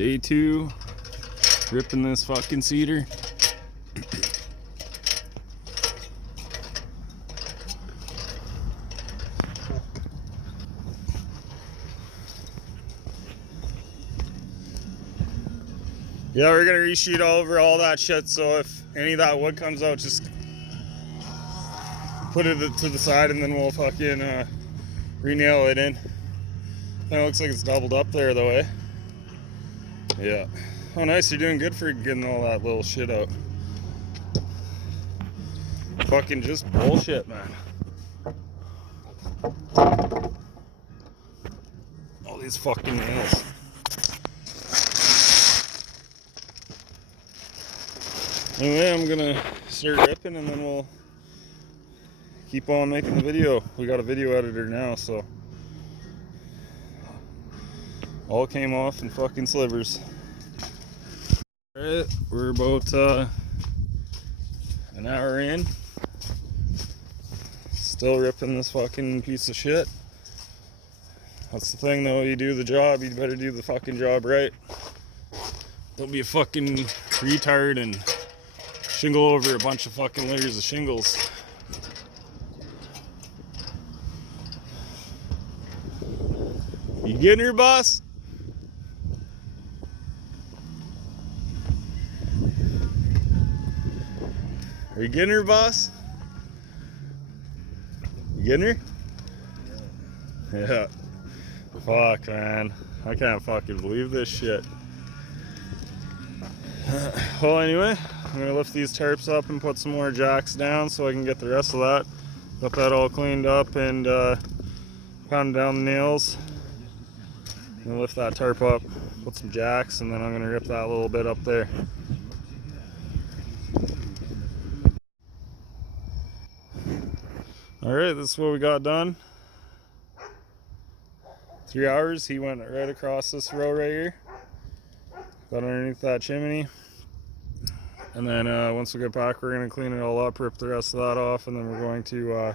Day 2, ripping this fucking cedar. Yeah, we're gonna resheet all over all that shit, so if any of that wood comes out, just put it to the side and then we'll fucking re-nail it in. Kinda looks like it's doubled up there though, eh? Yeah. Oh nice, you're doing good for getting all that little shit out. Fucking just bullshit, man. All these fucking nails. Anyway, I'm gonna start ripping and then we'll keep on making the video. We got a video editor now, so all came off in fucking slivers. Alright, we're about an hour in. Still ripping this fucking piece of shit. That's the thing though, you do the job, you better do the fucking job right. Don't be a fucking retard and shingle over a bunch of fucking layers of shingles. You getting her, boss? Are you getting her, boss? You getting her? Yeah. Fuck, man. I can't fucking believe this shit. Well, anyway, I'm gonna lift these tarps up and put some more jacks down so I can get the rest of that. Got that all cleaned up and pounded down the nails. I'm gonna lift that tarp up, put some jacks, and then I'm gonna rip that little bit up there. Alright, this is what we got done. 3 hours, he went right across this row right here. Got underneath that chimney. And then once we get back, we're going to clean it all up, rip the rest of that off, and then we're going to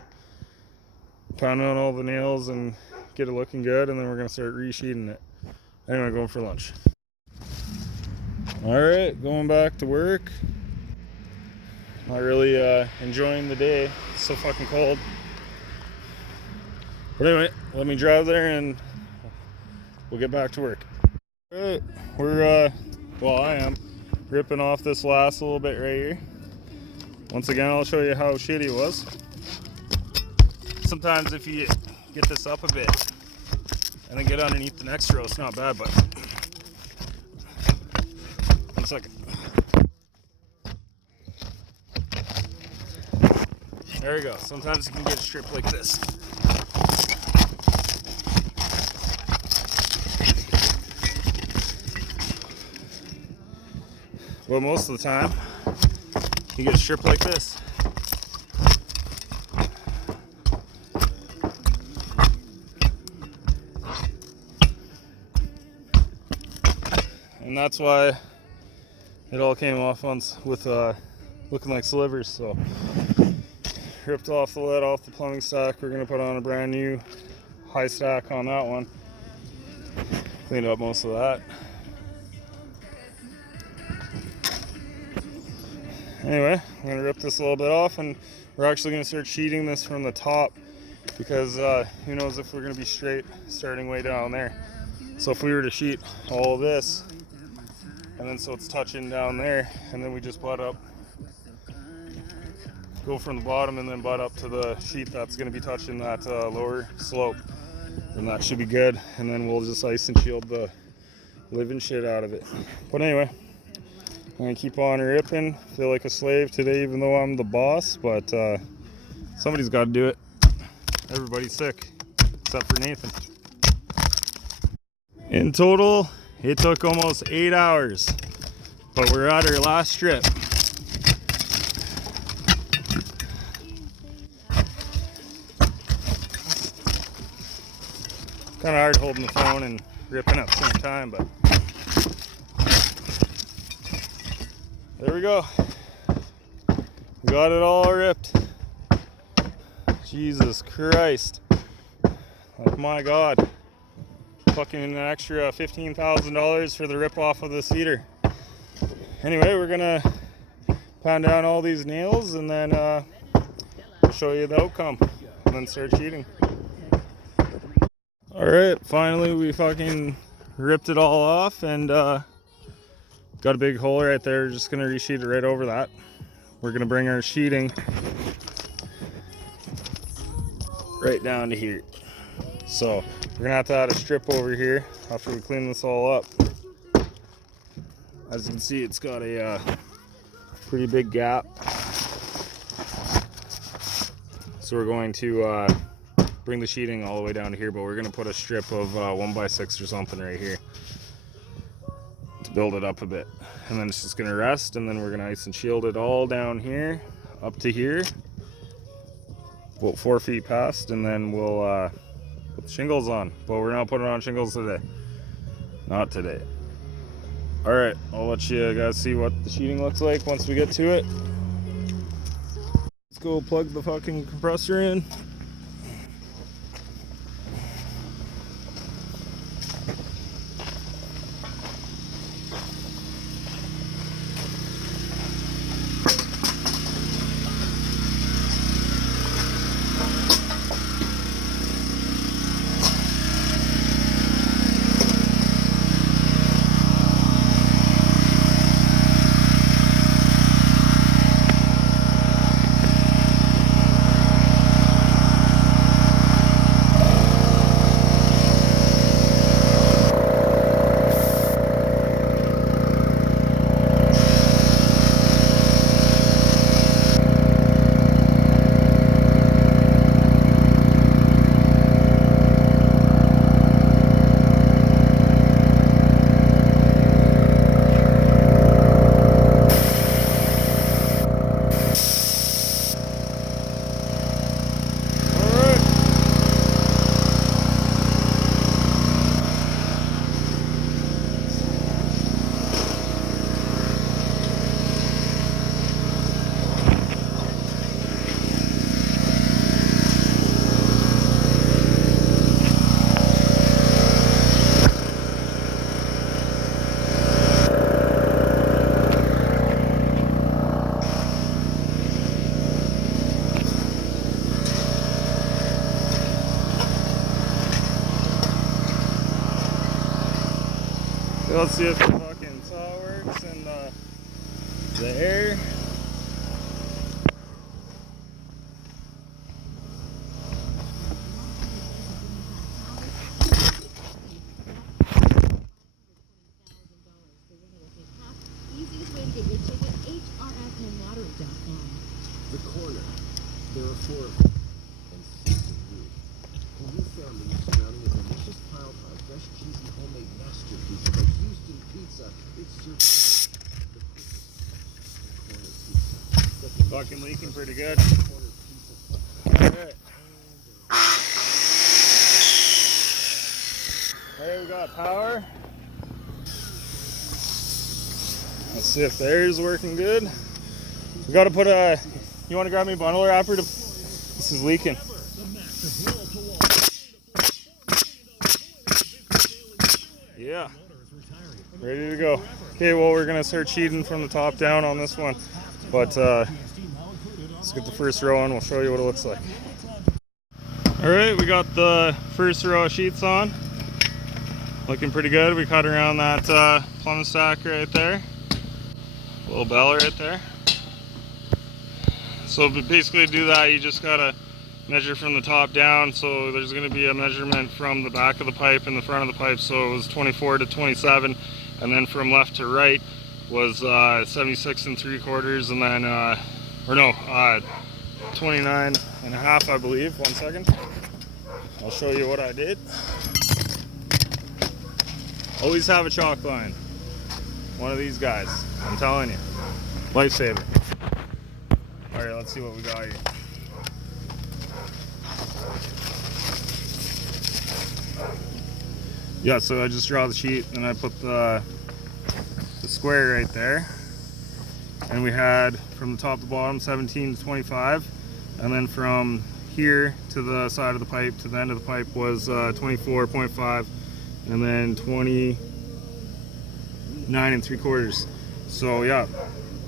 pound on all the nails and get it looking good, and then we're going to start resheeting it. Anyway, going for lunch. Alright, going back to work. Not really enjoying the day. It's so fucking cold. But anyway, let me drive there and we'll get back to work. Alright, we're, well, I am ripping off this last little bit right here. Once again, I'll show you how shitty it was. Sometimes if you get this up a bit and then get underneath the next row, it's not bad, but 1 second. There we go. Sometimes you can get a strip like this. But most of the time, you get a strip like this. And that's why it all came off once with looking like slivers. So ripped off the lead off the plumbing stack. We're gonna put on a brand new high stack on that one. Cleaned up most of that. Anyway, I'm gonna rip this a little bit off, and we're actually gonna start sheeting this from the top because who knows if we're gonna be straight starting way down there. So if we were to sheet all of this, and then so it's touching down there, and then we just butt up, go from the bottom and then butt up to the sheet that's gonna be touching that lower slope, and that should be good. And then we'll just ice and shield the living shit out of it. But anyway, I'm gonna keep on ripping. Feel like a slave today, even though I'm the boss, but somebody's got to do it. Everybody's sick, except for Nathan. In total, it took almost 8 hours, but we're at our last strip. Kind of hard holding the phone and ripping at the same time, but there we go. We got it all ripped. Jesus Christ. Oh my God. fucking an extra $15,000 for the rip-off of the cedar. Anyway, we're gonna pound down all these nails and then we'll show you the outcome and then start sheeting. Alright, finally we fucking ripped it all off and got a big hole right there. Just gonna resheet it right over that. We're gonna bring our sheeting right down to here. So we're gonna have to add a strip over here after we clean this all up. As you can see, it's got a pretty big gap. So we're going to bring the sheeting all the way down to here, but we're gonna put a strip of 1x6 or something right here to build it up a bit. And then it's just gonna rest, and then we're gonna ice and shield it all down here, up to here, about 4 feet past, and then we'll put the shingles on. But we're not putting on shingles today. Not today. Alright, I'll let you guys see what the sheeting looks like once we get to it. Let's go plug the fucking compressor in. Let's see if the fucking saw works and the air. Easiest way to get your ticket, hrfhomelottery.com. The Corner. There are 4 of them. And 6 of you. A new family is surrounding a delicious pile of fresh, cheesy, homemade masterpieces like Houston pizza. It's survival. The Corner Pizza. Fucking leaking pretty good. Corner Pizza. Alright. Hey, we got power. Let's see if the air is working good. We gotta put a. You wanna grab me a bundle wrapper? This is leaking. Yeah. Ready to go. Okay, well, we're gonna start sheeting from the top down on this one. But let's get the first row on. We'll show you what it looks like. Alright, we got the first row of sheets on. Looking pretty good. We cut around that plumb stack right there. Little bell right there. So basically to do that, you just gotta measure from the top down. So there's gonna be a measurement from the back of the pipe and the front of the pipe. So it was 24 to 27, and then from left to right was 76 3/4, and then 29 and a half, I believe. 1 second. I'll show you what I did. Always have a chalk line. One of these guys, I'm telling you. Lifesaver. Alright, let's see what we got here. Yeah, so I just draw the sheet and I put the square right there. And we had from the top to bottom 17 to 25. And then from here to the side of the pipe to the end of the pipe was 24.5. and then 29 3/4. So yeah,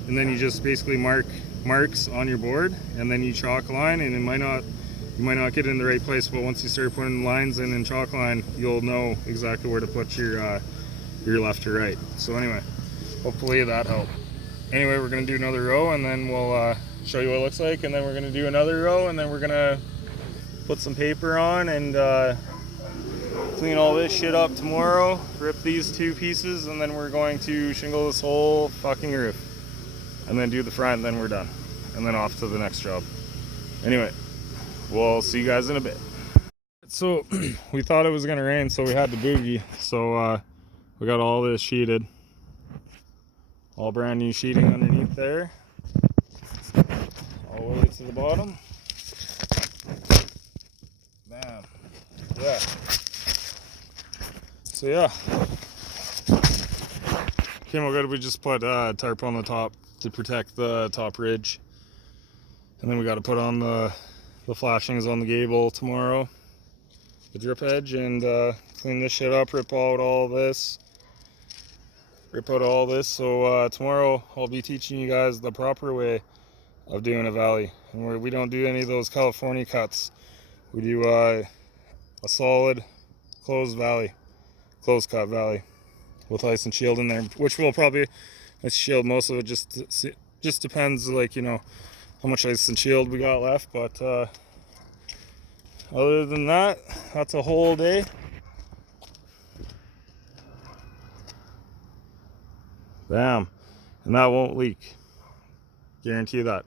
and then you just basically marks on your board, and then you chalk line, and you might not get in the right place, but once you start putting lines in chalk line, you'll know exactly where to put your left or right. So anyway, hopefully that helped. Anyway, we're gonna do another row, and then we'll show you what it looks like, and then we're gonna do another row, and then we're gonna put some paper on and clean all this shit up tomorrow, rip these 2 pieces, and then we're going to shingle this whole fucking roof, and then do the front, and then we're done, and then off to the next job. Anyway, we'll see you guys in a bit. So we thought it was gonna rain, so we had to boogie. So we got all this sheeted, all brand new sheeting underneath there, all the way to the bottom. Man, yeah. So yeah, came out good. We just put tarp on the top to protect the top ridge, and then we got to put on the flashings on the gable tomorrow, the drip edge, and clean this shit up, rip out all this. So tomorrow I'll be teaching you guys the proper way of doing a valley, and we don't do any of those California cuts. We do a solid closed cut valley with ice and shield in there, which will probably shield most of it. Just depends, like, you know, how much ice and shield we got left, but other than that, that's a whole day. Bam. And that won't leak, guarantee that.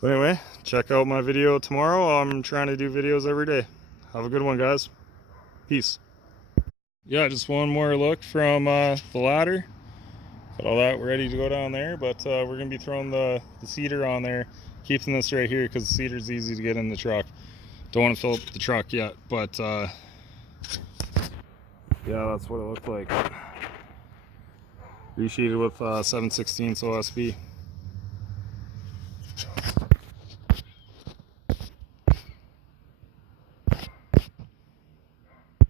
But anyway, check out my video tomorrow. I'm trying to do videos every day. Have a good one, guys. Peace. Yeah, just one more look from the ladder. Got all that ready to go down there, but we're gonna be throwing the cedar on there, keeping this right here because the cedar's easy to get in the truck. Don't want to fill up the truck yet, but yeah, that's what it looked like. Resheeted with 7/16 OSB.